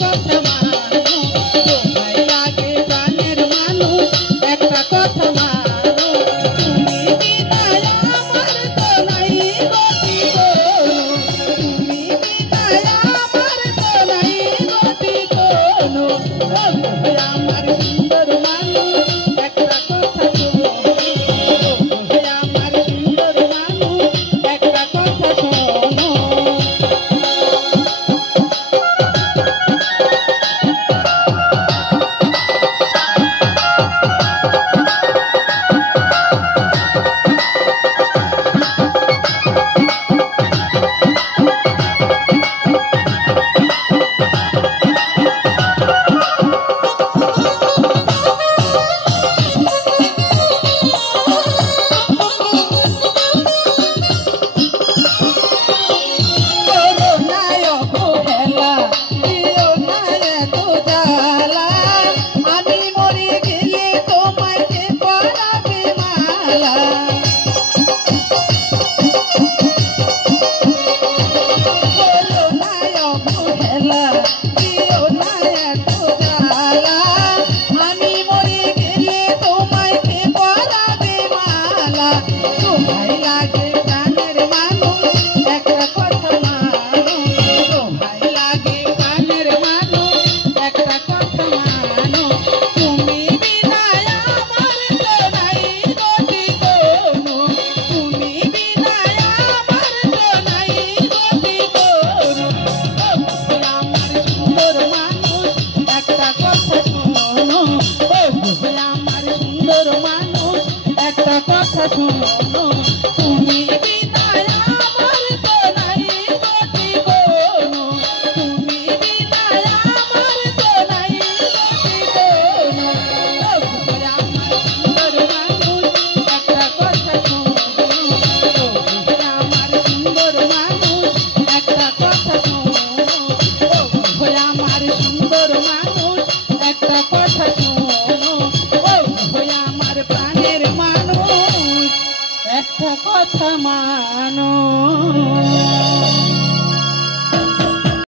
কথা মানো দোহাই লাগে প্রাণের মানুষ একটা কথা মানো তুমি বিনা আমার তো নাই গতি কোনো তুমি বিনা আমার তো নাই গতি কোনো আমার সুন্দর মানুষ একটা কথা শোনো আমার সুন্দর মানুষ একটা কথা শোনো কথা শোনো